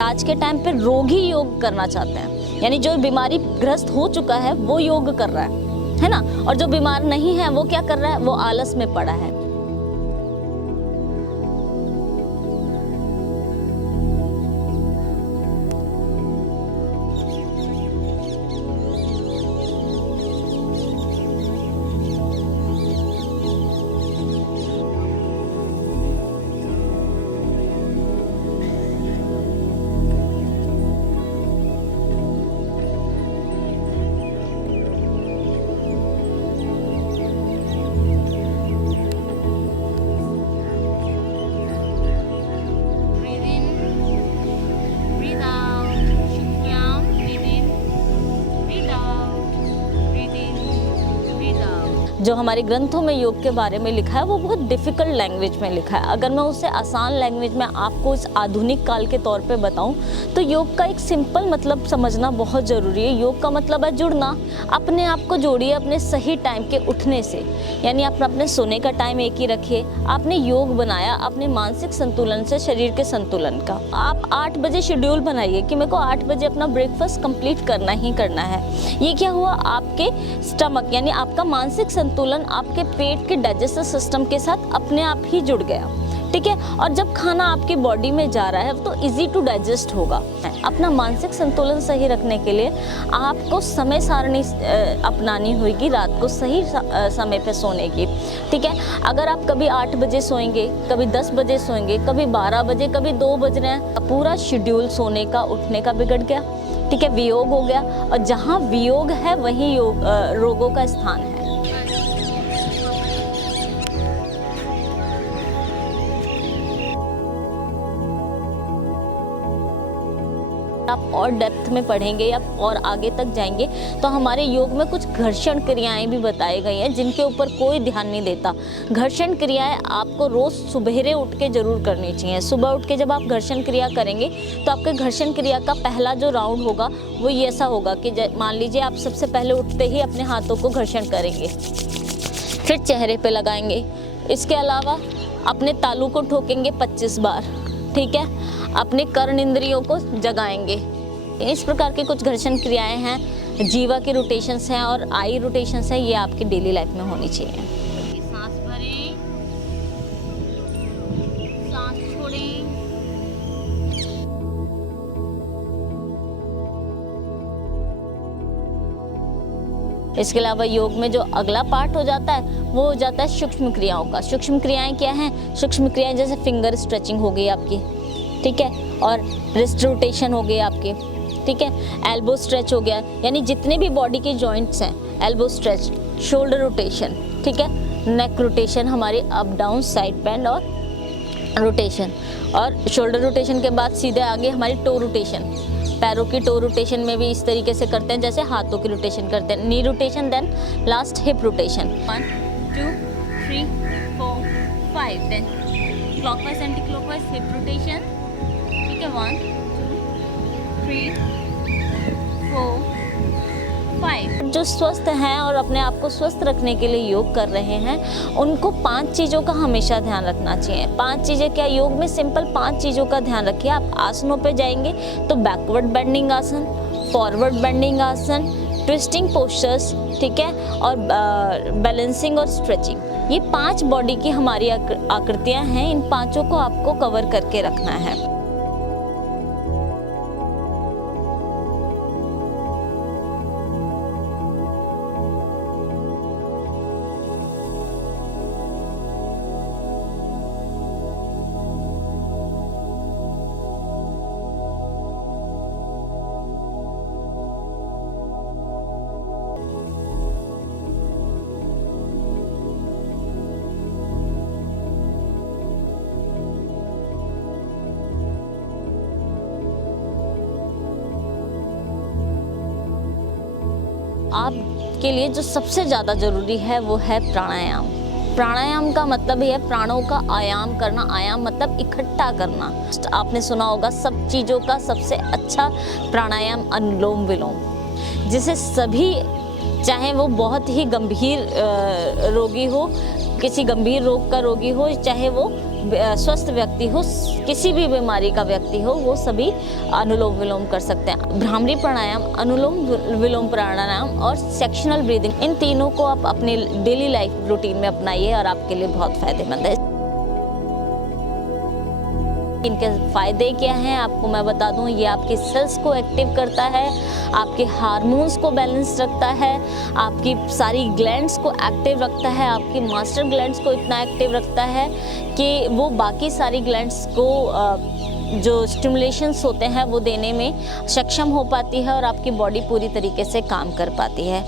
आज के टाइम पे रोगी योग करना चाहते हैं, यानी जो बीमारी ग्रस्त हो चुका है वो योग कर रहा है ना, और जो बीमार नहीं है वो क्या कर रहा है, वो आलस में पड़ा है। जो हमारे ग्रंथों में योग के बारे में लिखा है वो बहुत डिफ़िकल्ट लैंग्वेज में लिखा है। अगर मैं उसे आसान लैंग्वेज में आपको इस आधुनिक काल के तौर पे बताऊं तो योग का एक सिंपल मतलब समझना बहुत ज़रूरी है। योग का मतलब है जुड़ना। अपने आप को जोड़िए अपने सही टाइम के उठने से, यानी आप अपने सोने का टाइम एक ही रखिए। आपने योग बनाया अपने मानसिक संतुलन से शरीर के संतुलन का। आप 8 बजे शेड्यूल बनाइए कि मेरे को 8 बजे अपना ब्रेकफास्ट कंप्लीट करना ही करना है। ये क्या हुआ, आपके स्टमक यानी आपका मानसिक संतुलन आपके पेट के डाइजेस्टिव सिस्टम के साथ अपने आप ही जुड़ गया, ठीक है। और जब खाना आपकी बॉडी में जा रहा है तो इजी टू डाइजेस्ट होगा। अपना मानसिक संतुलन सही रखने के लिए आपको समय सारणी अपनानी होगी, रात को सही समय पे सोने की, ठीक है। अगर आप कभी 8 बजे सोएंगे, कभी 10 बजे सोएंगे, कभी 12 बजे, कभी 2 बज रहे हैं, पूरा शेड्यूल सोने का उठने का बिगड़ गया, ठीक है, वियोग हो गया। और जहाँ वियोग है वहीं रोगों का स्थान है। आप और डेप्थ में पढ़ेंगे या और आगे तक जाएंगे तो हमारे योग में कुछ घर्षण क्रियाएं भी बताई गई हैं जिनके ऊपर कोई ध्यान नहीं देता। घर्षण क्रियाएं आपको रोज़ सुबेरे उठ के जरूर करनी चाहिए। सुबह उठ के जब आप घर्षण क्रिया करेंगे तो आपके घर्षण क्रिया का पहला जो राउंड होगा वो ये ऐसा होगा कि मान लीजिए आप सबसे पहले उठते ही अपने हाथों को घर्षण करेंगे, फिर चेहरे पे लगाएंगे। इसके अलावा अपने तालू को ठोकेंगे 25 बार, ठीक है। अपने कर्ण इंद्रियों को जगाएंगे। इस प्रकार की कुछ घर्षण क्रियाएं हैं, जीवा की रोटेशंस हैं और आई रोटेशंस हैं, ये आपकी डेली लाइफ में होनी चाहिए। सांस भरें, सांस छोड़ें। इसके अलावा योग में जो अगला पार्ट हो जाता है वो हो जाता है सूक्ष्म क्रियाओं का। सूक्ष्म क्रियाएं क्या हैं? सूक्ष्म क्रियाएं जैसे फिंगर स्ट्रेचिंग हो गई आपकी, ठीक है, और रिस्ट रोटेशन हो गई आपकी, ठीक है, एल्बो स्ट्रेच हो गया, यानी जितने भी बॉडी के जॉइंट्स हैं, एल्बो स्ट्रेच, शोल्डर रोटेशन, ठीक है, नेक रोटेशन, हमारी अप डाउन साइड बेंड और रोटेशन। और शोल्डर रोटेशन के बाद सीधे आगे हमारी टो रोटेशन। पैरों की टो रोटेशन में भी इस तरीके से करते हैं जैसे हाथों की रोटेशन करते हैं। Knee rotation, then last hip rotation. 1 2 3 4 5, then clockwise anti clockwise hip rotation, ठीक है। 1 2 3 4 5। जो स्वस्थ हैं और अपने आप को स्वस्थ रखने के लिए योग कर रहे हैं उनको 5 चीज़ों का हमेशा ध्यान रखना चाहिए। 5 चीज़ें क्या? योग में सिंपल 5 चीज़ों का ध्यान रखिए। आप आसनों पे जाएंगे तो बैकवर्ड बेंडिंग आसन, फॉरवर्ड बेंडिंग आसन, ट्विस्टिंग पोस्चर्स, ठीक है, और बैलेंसिंग और स्ट्रेचिंग। ये 5 बॉडी की हमारी आकृतियाँ हैं। इन 5 को आपको कवर करके रखना है। आपके लिए जो सबसे ज़्यादा ज़रूरी है वो है प्राणायाम। प्राणायाम का मतलब है प्राणों का आयाम करना। आयाम मतलब इकट्ठा करना। आपने सुना होगा सब चीज़ों का सबसे अच्छा प्राणायाम अनुलोम विलोम, जिसे सभी, चाहे वो बहुत ही गंभीर रोगी हो, किसी गंभीर रोग का रोगी हो, चाहे वो स्वस्थ व्यक्ति हो, किसी भी बीमारी का व्यक्ति हो, वो सभी अनुलोम विलोम कर सकते हैं। भ्रामरी प्राणायाम, अनुलोम विलोम प्राणायाम और सेक्शनल ब्रीदिंग, इन तीनों को आप अपने डेली लाइफ रूटीन में अपनाइए और आपके लिए बहुत फायदेमंद है। इनके फ़ायदे क्या हैं आपको मैं बता दूं। ये आपके सेल्स को एक्टिव करता है, आपके हार्मोन्स को बैलेंस रखता है, आपकी सारी ग्लैंड्स को एक्टिव रखता है, आपकी मास्टर ग्लैंड्स को इतना एक्टिव रखता है कि वो बाकी सारी ग्लैंड्स को जो स्टिमुलेशंस होते हैं वो देने में सक्षम हो पाती है और आपकी बॉडी पूरी तरीके से काम कर पाती है।